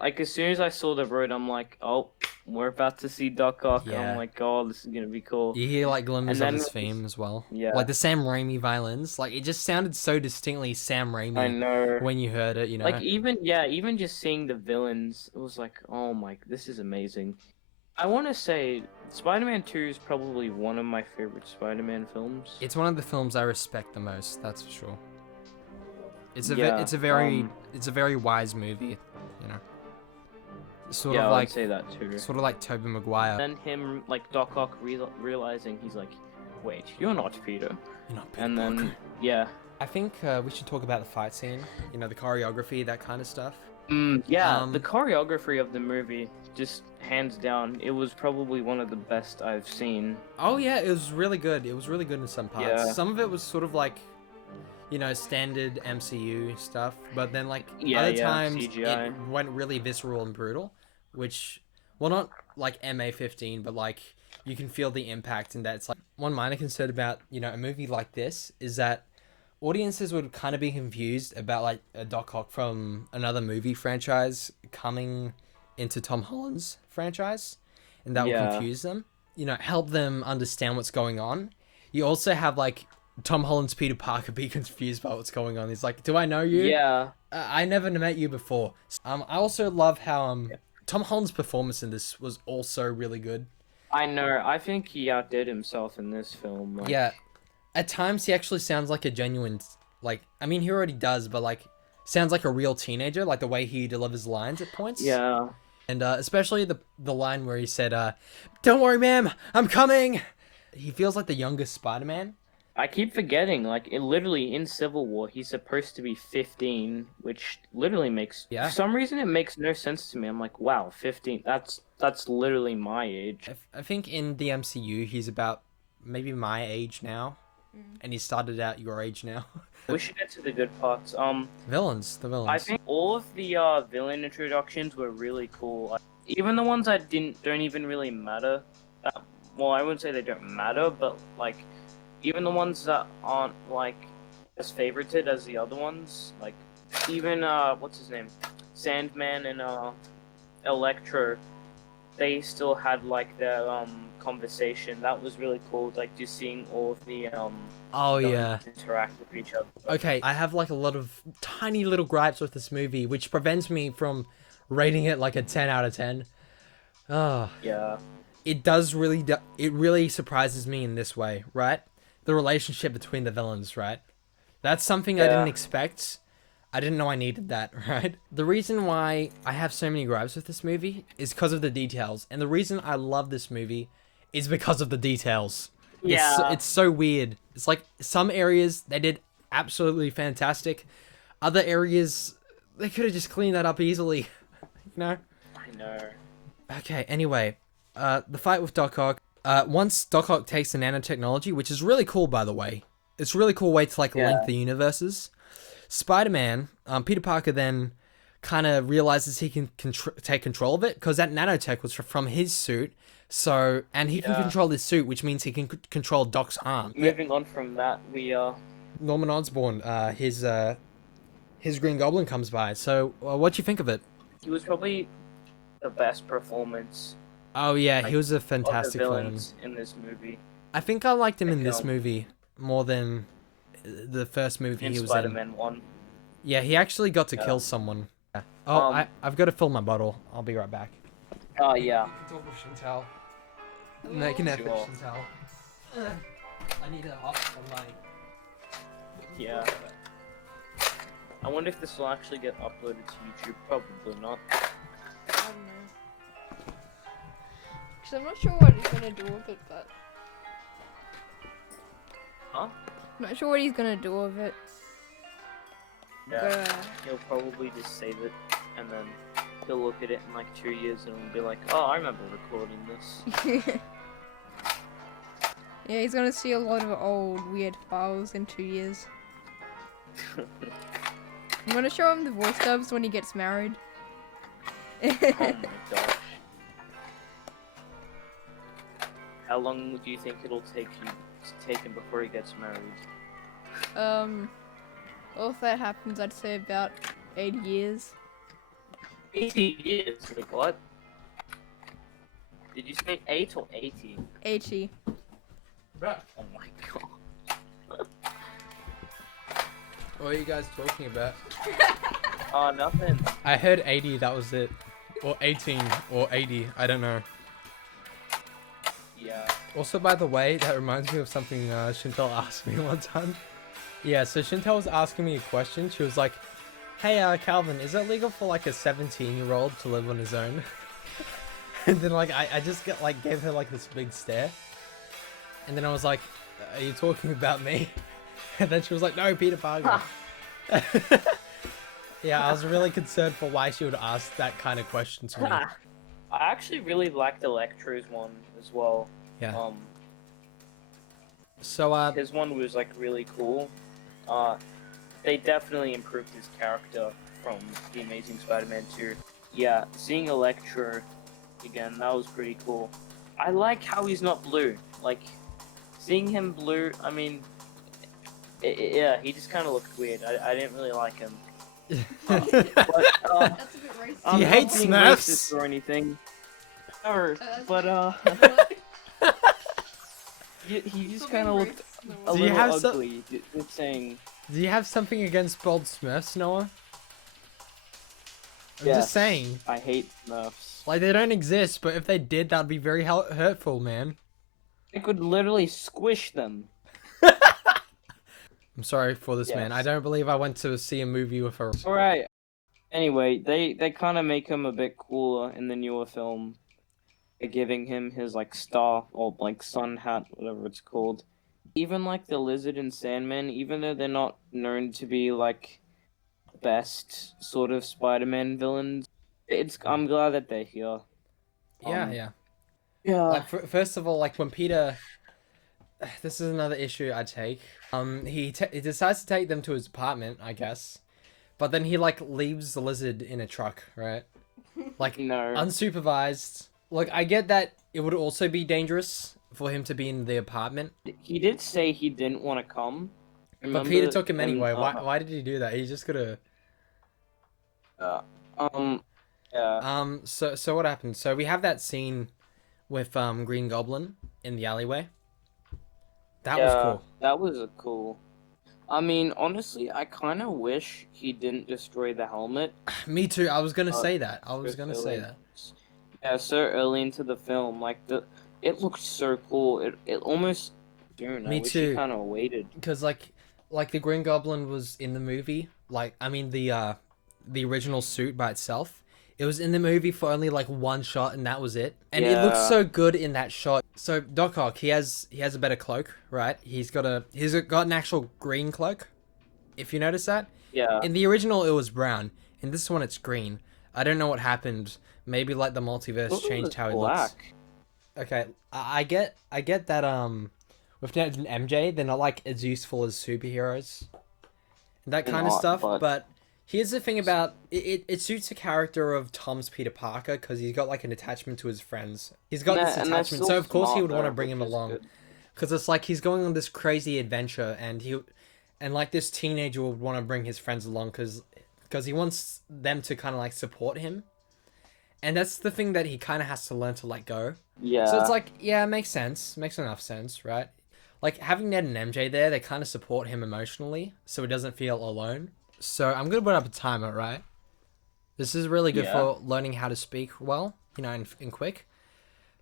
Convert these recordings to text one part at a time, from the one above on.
Like as soon as I saw the road, I'm like, oh, we're about to see Doc Ock. I'm Yeah. like, oh, this is gonna be cool. You hear like And glimmers of then his theme as well. yeah, Like the Sam Raimi violins. Like it just sounded so distinctly Sam I Raimi know. when you heard it, you Like know? even just seeing the villains, it was like, oh my, this is amazing. I want to say Spider-Man 2 is probably one of my favorite Spider-Man films. It's one of the films I respect the most, that's for sure. Yeah, It's a very wise movie, you know. yeah, I would say that too. Sort of like Tobey Maguire. Then him, like Doc Ock, realizing he's like, wait, you're not Peter. You're not Peter And Parker. then yeah, I think we should talk about the fight scene. You know, the choreography, that kind of stuff. yeah, the choreography of the movie, just hands down, it was probably one of the best I've seen. Oh yeah, it was really good. It was really good in some parts. Yeah, Some of it was sort of like, you know, standard MCU stuff, but then like yeah, other yeah, times CGI. it went really visceral and brutal, which, well, not like MA15, but like you can feel the impact, and that's like one minor concern about, you know, a movie like this is that audiences would kind of be confused about like a Doc Ock from another movie franchise coming into Tom Holland's franchise, and that will Yeah, confuse them. You know, help them understand what's going on. You also have like Tom Holland's Peter Parker be confused by what's going on. He's like, "Do I know you? yeah, I never met you before." I also love how yeah. Tom Holland's performance in this was also really good. I know. I think he outdid himself in this film. Yeah, Like, at times he actually sounds like a genuine, like, I mean he already does, but like sounds like a real teenager, like the way he delivers lines at points. yeah, And especially the line where he said, "Don't worry, ma'am, I'm coming." He feels like the youngest Spider-Man. I keep forgetting. Like, it literally in Civil War, he's supposed to be 15, which literally makes Yeah. for some reason it makes no sense to me. I'm like, wow, 15. That's literally my age. I think in the MCU he's about maybe my age now, and he started out your age now. We should get to the good parts. Villains, the I villains. think all of the villain introductions were really cool. Like, even the ones that don't even really matter. Well, I wouldn't say they don't matter, but like even the ones that aren't like as favorited as the other ones, like even what's his name, Sandman and Electro, they still had like their conversation. That was really cool. Like just seeing all of the Oh villains yeah. interact with each other. Okay, I have like a lot of tiny little gripes with this movie, which prevents me from rating it like a 10 out of 10. Ah. Yeah, It it really surprises me in this way, right? The relationship between the villains, right? That's something I didn't yeah, expect. I didn't know I needed that, right? The reason why I have so many gripes with this movie is because of the details, and the reason I love this movie is because of the details. yeah. It's so weird. It's like some areas they did absolutely fantastic. Other areas they could have just cleaned that up easily, you know? I know. Okay, anyway, the fight with Doc Ock. Once Doc Ock takes the nanotechnology, which is really cool, by the way. It's a really cool way to like link Yeah, the universes. Spider-Man, Peter Parker then kind of realizes he can take control of it because that nanotech was from his suit. So, and he can yeah. control his suit, which means he can control Doc's arm. Moving on from that, we Norman Osborn, his Green Goblin comes by. So, what do you think of it? he was probably the best performance Oh yeah, he like was a of the fantastic villain. villains in this movie. I think I liked him I in this feel movie more than the first movie in he was in. Spider-Man 1. Yeah, he actually got to Yeah. kill someone. Oh, Um. I've got to fill my bottle. I'll be right back. Oh yeah. You can talk with Chantal. Make an effort, Sure. Chantal. I need a hot on my... Yeah. I wonder if this will actually get uploaded to YouTube. Probably not. I don't know. Because I'm not sure what he's gonna do with it, but. Huh? I'm not sure what he's gonna do with it. Yeah. He'll probably just save it, and then he'll look at it in like 2 years and he'll be like, "Oh, I remember recording this." Yeah, he's gonna see a lot of old weird files in 2 years. I'm gonna show him the voice dubs when he gets married. Oh my gosh. How long do you think it'll take him before he gets married? Well, if that happens, I'd say about 8 years. 80 years. Like what? Did you say 8 or 80? H-E. Bruh. Oh my god. What are you guys talking about? Oh, nothing. I heard 80, that was it. Or 18, or 80, I don't know. Yeah. Also, by the way, that reminds me of something Chantel asked me one time. Yeah, so Chantel was asking me a question. She was like, hey, Calvin, is it legal for like a 17-year-old to live on his own? And then like, I just gave her like this big stare. And then I was like, are you talking about me? And then she was like, no, Peter Parker. Yeah, I was really concerned for why she would ask that kind of question to me. I actually really liked Electro's one as well. Yeah. So, His one was like really cool. They definitely improved his character from The Amazing Spider-Man 2. Yeah, seeing Electro again, that was pretty cool. I like how he's not blue. Like, seeing him blue, I mean, yeah, he just kind of looked weird. I didn't really like him. But, That's a bit racist. Do you I'm hate not being Smurfs? racist or anything. No, but he just kind of looked a Do you little have some- ugly. Just saying. Do you have something against bald Smurfs, Noah? I'm Yes, just saying. I hate Smurfs. Like, they don't exist, but if they did, that'd be very hurtful, man. I could literally squish them. I'm sorry for this, man. Yes. I don't believe I went to see a movie with a... Alright. Anyway, they kind of make him a bit cooler in the newer film. By giving him his, like, star, or, like, sun hat, whatever it's called. Even, like, the Lizard and Sandman, even though they're not known to be, like, best sort of Spider-Man villains, I'm glad that they're here. Yeah, yeah. Yeah. Like, first of all, like, when Peter... This is another issue I take. He decides to take them to his apartment, I guess. But then he, like, leaves the Lizard in a truck, right? Like, No. unsupervised. Like, I get that it would also be dangerous for him to be in the apartment. He did say he didn't want to come. But Peter took him when, anyway. Why did he do that? He's just gonna... Yeah. So what happened? So we have that scene with Green Goblin in the alleyway. That was cool. That was a cool. I mean, honestly, I kind of wish he didn't destroy the helmet. Me too. I was gonna say that. I was so gonna say early. that. Yeah, so early into the film, like it looked so cool. It almost. Dude, Me I wish too. he kind of waited. Because like the Green Goblin was in the movie. Like, I mean the original suit by itself. It was in the movie for only like one shot, and that was it. And it looks Yeah. so good in that shot. So Doc Ock, he has a better cloak, right? He's got an actual green cloak. If you notice that. Yeah. In the original, it was brown. In this one, it's green. I don't know what happened. Maybe like the multiverse Thought it changed was how he black. looks. Okay, I get that with Ned and MJ, they're not like as useful as superheroes. That They're kind of not, stuff, but- but here's the thing about it suits the character of Tom's Peter Parker because he's got like an attachment to his friends. He's got this And they're attachment, still so of course he smart, would want to though, bring him which is along. good. Because it's like he's going on this crazy adventure, and like this teenager would want to bring his friends along because he wants them to kind of like support him, and that's the thing that he kind of has to learn to let go. Yeah. So it's like, yeah, it makes sense, makes enough sense, right? Like having Ned and MJ there, they kind of support him emotionally, so he doesn't feel alone. So I'm gonna put up a timer, right? This is really good Yeah. for learning how to speak well, you know, in quick.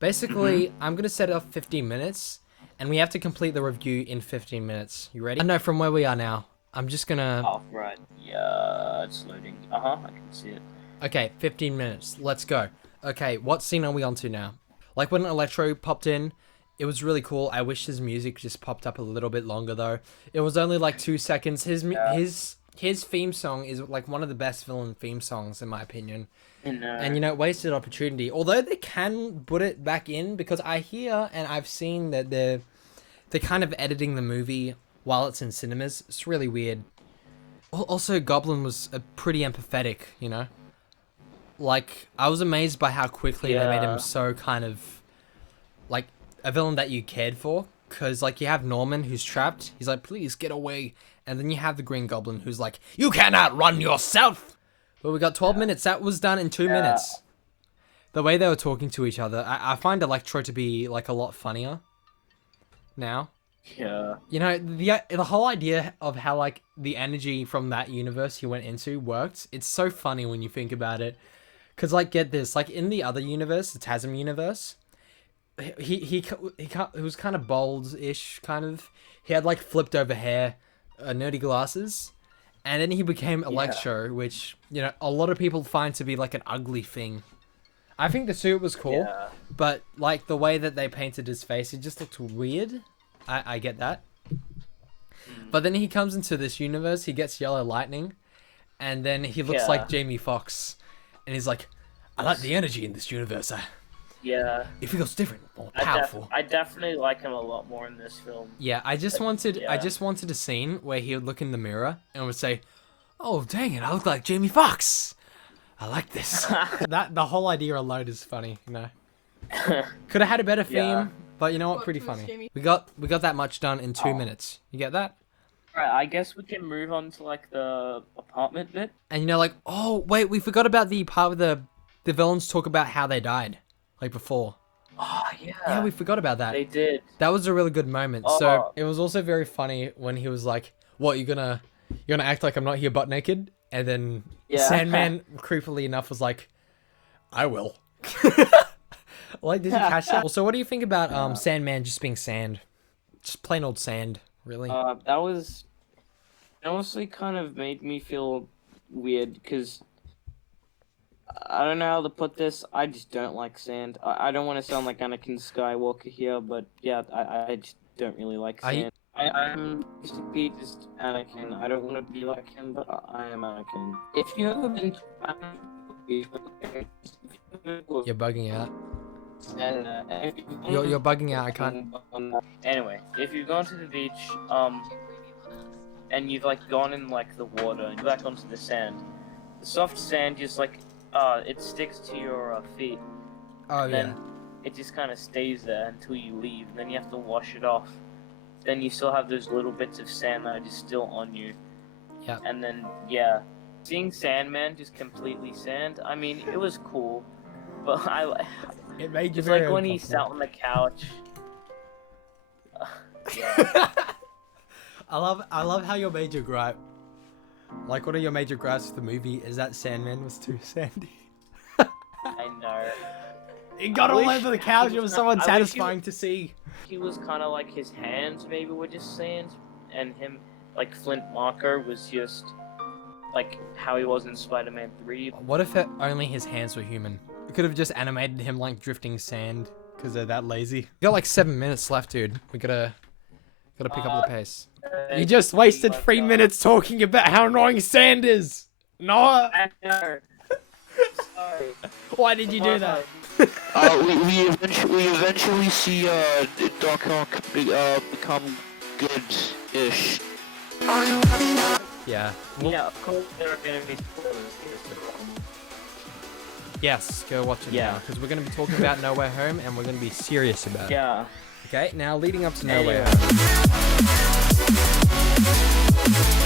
Basically, I'm gonna set it up 15 minutes, and we have to complete the review in 15 minutes. You ready? I know from where we are now. I'm just gonna... Oh, right. Yeah, it's loading. I can see it. Okay, 15 minutes. Let's go. Okay, what scene are we on to now? Like when Electro popped in, it was really cool. I wish his music just popped up a little bit longer though. It was only like 2 seconds. His theme song is like one of the best villain theme songs in my opinion. And you know, wasted opportunity. Although they can put it back in because I hear and I've seen that they're kind of editing the movie while it's in cinemas. It's really weird. Also, Goblin was pretty empathetic, you know? Like, I was amazed by how quickly they made him Yeah. so kind of, like, a villain that you cared for. Because, like, you have Norman, who's trapped. He's like, please, get away. And then you have the Green Goblin, who's like, you cannot run yourself! But we got 12 minutes. That was done in 2 minutes. The way they were talking to each other, I find Electro to be like a lot funnier now. Yeah. You know, the whole idea of how like the energy from that universe he went into worked. It's so funny when you think about it. Cause like, get this, like in the other universe, the Tasm universe, he was kind of bald-ish, kind of. He had like flipped over hair, nerdy glasses, and then he became Electro, which, you know, a lot of people find to be like an ugly thing. I think the suit was cool, but like the way that they painted his face, it just looked weird. I get that. But then he comes into this universe, he gets Yellow Lightning, and then he looks like Jamie Foxx. And he's like, I like the energy in this universe. Yeah. It feels different, more powerful. I definitely like him a lot more in this film. Yeah, I just wanted a scene where he would look in the mirror and would say, oh, dang it, I look like Jamie Foxx. I like this. The whole idea alone is funny, you know. Could have had a better theme, but you know what? Pretty funny. We got that much done in 2 minutes. You get that? Right, I guess we can move on to like the apartment bit. And you know, like, oh wait, we forgot about the part where the villains talk about how they died, like before. Oh yeah. Yeah, we forgot about that. They did. That was a really good moment. So it was also very funny when he was like, "What, you're gonna act like I'm not here butt naked?" And then Sandman, creepily enough, was like, "I will." Like, did you catch that? Also, what do you think about Sandman just being sand, just plain old sand? Really? That was honestly kind of made me feel weird because I don't know how to put this. I just don't like sand. I don't want to sound like Anakin Skywalker here, but yeah, I just don't really like sand. I'm just Anakin. I don't want to be like him, but I am Anakin. If you've ever been to You're bugging out. And, You're bugging out. I can't. Anyway, if you've gone to the beach, and you've like gone in like the water and back onto the sand, the soft sand just like it sticks to your feet. Oh and then it just kind of stays there until you leave. And then you have to wash it off. Then you still have those little bits of sand that are just still on you. Yeah. And then seeing Sandman just completely sand. I mean, it was cool, but It made you it's very like when he sat on the couch. Yeah. I love how your major gripe, like one of your major gripes with the movie, is that Sandman was too sandy. I know. It got all over the couch. It was somewhat satisfying to see. He was kind of like his hands maybe were just sand, and him like Flint Marker was just like how he was in Spider-Man 3. What if only his hands were human? We could have just animated him like drifting sand because they're that lazy. We got like 7 minutes left, dude. We gotta pick up the pace. You just wasted 3 minutes talking about how annoying sand is. No. I know. Sorry. Why did you do that? We eventually see Doc Ock become good-ish. Yeah. Yeah, of course there are gonna be spoilers. Yes, go watch it now, because we're going to be talking about NoWayHome, and we're going to be serious about it. Yeah. Okay, now leading up to NoWayHome.